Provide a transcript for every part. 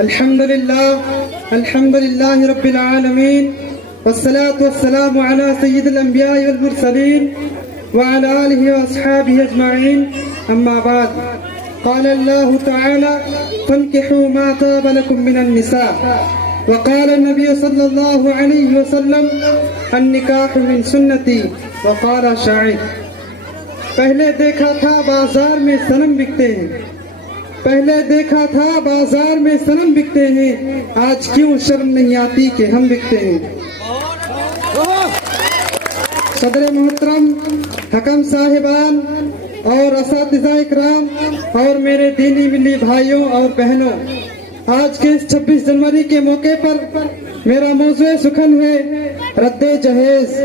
الحمد لله رب العالمين والصلاة والسلام على سيد الأنبياء والمرسلين وعلى آله وأصحابه أجمعين أما بعد قال الله تعالى فانكحوا ما طاب لكم من النساء وقال النبي صلى الله عليه وسلم النکاح من سنتی وقال شاعر پہلے دیکھا تھا بازار میں صنم بکتے ہیں پہلے دیکھا تھا بازار میں صنم بکتے ہیں آج کیوں شرم نہیں آتی کہ ہم بکتے ہیں صدر محترم حکم صاحبان اور اساتذہ اکرام اور میرے دینی ملی بھائیوں اور بہنوں آج کے اس 26 جنوری کے موقع پر میرا موضوع سخن ہے رد جہیز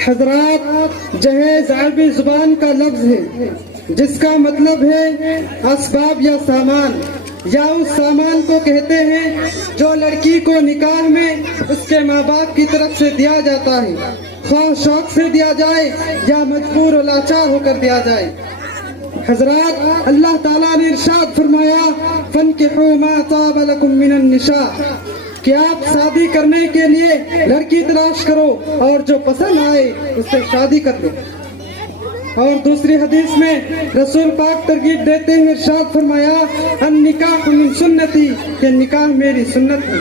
حضرات جہیز عربی زبان کا لفظ ہے جس کا مطلب ہے اسباب یا سامان یا اس سامان کو کہتے ہیں جو لڑکی کو نکاح میں اس کے ماں باپ کی طرف سے دیا جاتا ہے خواہ شوق سے دیا جائے یا مجبور و لاچار ہو کر دیا جائے حضرات اللہ تعالیٰ نے ارشاد فرمایا فَانْكِحُوا مَا طَابَ لَكُم مِّنَ النِّسَاءِ کہ آپ شادی کرنے کے لیے لڑکی تلاش کرو اور جو پسند آئے اس سے شادی کر لو اور دوسری حدیث میں رسول پاک ترغیب دیتے ہیں ارشاد فرمایا النکاح من سنتی کہ نکاح میری سنت ہے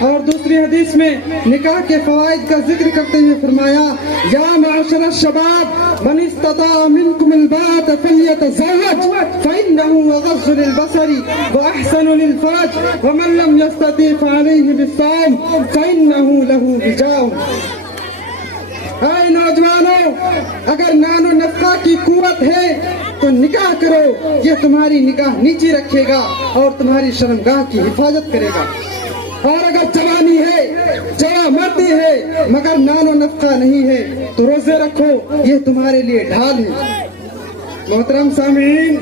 اور دوسری حدیث میں نکاح کے فوائد کا ذکر کرتے ہوئے فرمایا یا معاشر الشباب من استطاع منکم الباءۃ فلیتزوج فإنه أغض للبصر وأحسن للفرج ومن لم يستطع فعليه بالصوم فإنه له وجاء اے نوجوانوں اگر نان و نفقہ کی قوت ہے تو نکاح کرو یہ تمہاری نگاہ نیچی رکھے گا اور تمہاری شرمگاہ کی حفاظت کرے گا اور اگر جوانی ہے جوان مردی ہے مگر نان و نفقہ نہیں ہے تو روزے رکھو یہ تمہارے لیے ڈھال ہے محترم سامعین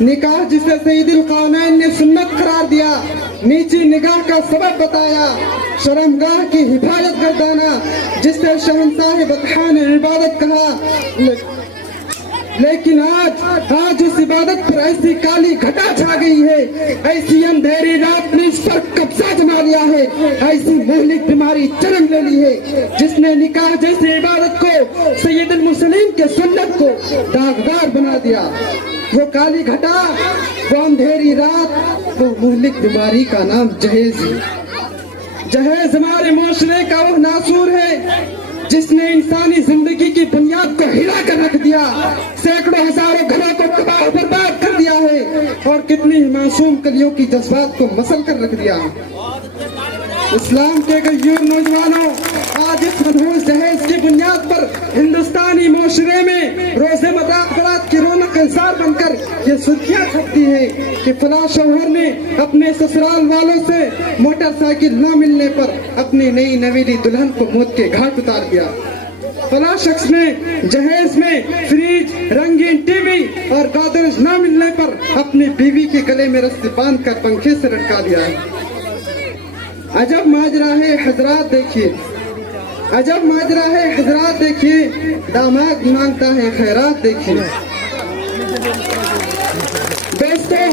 نکاح جسے سید القونین نے سنت قرار دیا نیچی نگاہ کا سبب بتایا شرمگاہ کی حفاظت گردانا جس سے شہنشاہ بطحاء نے عبادت کہا لیکن آج اس عبادت پر ایسی کالی گھٹا چھا گئی ہے ایسی اندھیری رات نے اس پر قبضہ جما لیا ہے ایسی مہلک بیماری جنم لے لی ہے جس نے نکاح جیسی عبادت کو سید المرسلین کے سنت کو داغدار بنا دیا وہ کالی گھٹا وہ اندھیری رات وہ مہلک بیماری کا نام جہیز ہے جہیز ہمارے معاشرے کا وہ ناسور ہے جس نے انسانی زندگی کی بنیاد کو ہلا کر رکھ دیا سینکڑوں ہزاروں گھروں کو تباہ و برباد کر دیا ہے اور کتنی معصوم کلیوں کی جذبات کو مسل کر رکھ دیا اسلام کے غیور نوجوانوں آج اس منحوس جہیز کی بنیاد پر ہندوستانی معاشرے میں روز مذاکرات کی رونق انصار بن کر یہ سرخیاں چھپتی ہے کہ فلاں شوہر نے اپنے سسرال والوں سے موٹر سائیکل نہ ملنے پر اپنی نئی نویلی دلہن کو موت کے گھاٹ اتار دیا فلاں شخص نے جہیز میں فریج رنگین ٹی وی اور گودریج نہ ملنے پر اپنی بیوی کے گلے میں رسی باندھ کر پنکھے سے لٹکا دیا عجب ماجرا ہے حضرات دیکھیے عجب ماجرا ہے حضرات دیکھیے داماد مانگتا ہے خیرات دیکھیے دوستوں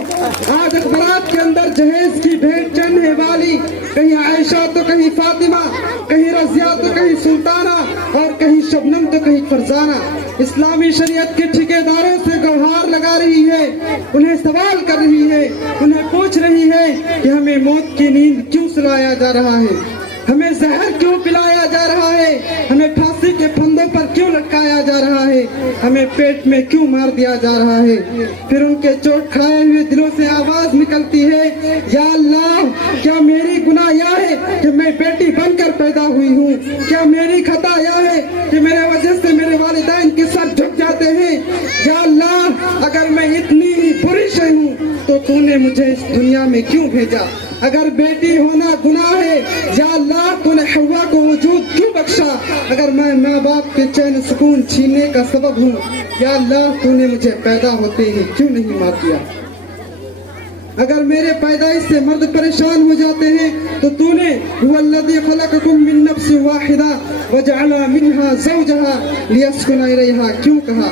آج اخبارات کے اندر جہیز کی بھیٹ چڑھنے والی کہیں عائشہ تو کہیں فاطمہ کہیں رضیہ تو کہیں سلطانہ اور کہیں شبنم تو کہیں فرزانہ اسلامی شریعت کے ٹھیکیداروں سے گوہار لگا رہی ہے انہیں سوال کر رہی ہے انہیں پوچھ رہی ہے کہ ہمیں موت کی نیند کیوں سلایا جا رہا ہے ہمیں زہر کیوں پلایا جا رہا ہے ہمیں پھانسی کے پھندوں پر کیوں لٹکایا جا رہا ہے ہمیں پیٹ میں کیوں مار دیا جا رہا ہے پھر ان کے چوٹ کھائے ہوئے دلوں سے آواز نکلتی ہے یا اللہ کیا میری گناہ یہ ہے کہ میں بیٹی بن کر پیدا ہوئی ہوں کیا میری خطا یہ ہے کہ میرے وجہ سے میرے والدین کے سر جھک جاتے ہیں یا اللہ اگر میں اتنی ہی بری شے ہوں تو تو نے مجھے اس دنیا میں کیوں بھیجا اگر بیٹی ہونا گناہ ہے یا اللہ تو نے حوا کو وجود کیوں بخشا اگر میں ماں باپ کے چین سکون چھیننے کا سبب ہوں یا اللہ تو نے مجھے پیدا ہوتے ہی کیوں نہیں مار دیا اگر میرے پیدائش سے مرد پریشان ہو جاتے ہیں تو تو نے هو الذی خلقکم من نفس واحدہ وجعل منها زوجها لیسکن الیہا کیوں کہا